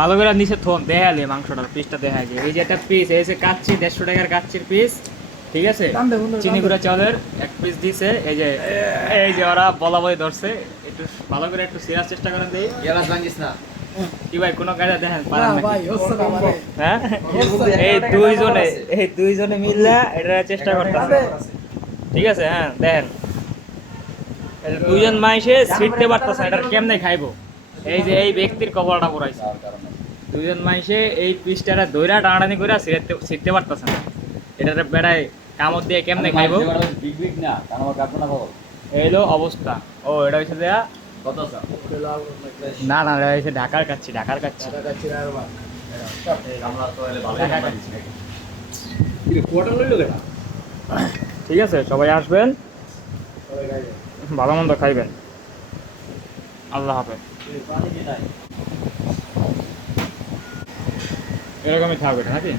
ভালো করে নিচে থন দেখালে মাংসটার পিসটা দেখালে এই যে একটা পিস এসে কাচ্ছি 150 টাকার কাচ্চির পিস ঠিক আছে চিনি গুঁড়া চাউলের এক পিস দিছে এই যে ওরা বলা বলি ধরছে একটু ভালো করে একটু সিরাজ চেষ্টা করেন দেই গেলাস ভাঙিস না কি ভাই কোনো কাজে দেখেন পারেন না নাকি? ভাই হচ্ছে না ভাই হ্যাঁ এই দুইজনে মিললা এটা চেষ্টা করতেছে ঠিক আছে হ্যাঁ দেখেন এই দুইজন মাইসে ছিটতে পারতেছে এটা কেমনে খাইবো এই যে এই ব্যক্তির কপালটা পড়াইছে দুইজন মাইসে এই পিসটা দইরা টানাটানি করে ছিটতে পারতেছে না এটার বেড়ায় কামড় দিয়ে কেমনে খাইবো বিগ বিগ না কারণ আমার কাটবো না বাবা এই হলো অবস্থা ও এটা হচ্ছে দেয়া কত আছে না না এটা হচ্ছে ঢাকার কাচ্ছি আমরা তো এলে ভালো ঢাকার পাচ্ছি কাচ্ছি। কি কোয়ার্টার লইলো কেন ঠিক আছে সবাই আসবেন ভালো মন্দ খাইবেন আল্লাহ হাফেজ পানি কি নাই এরকমই থাকবে নাকি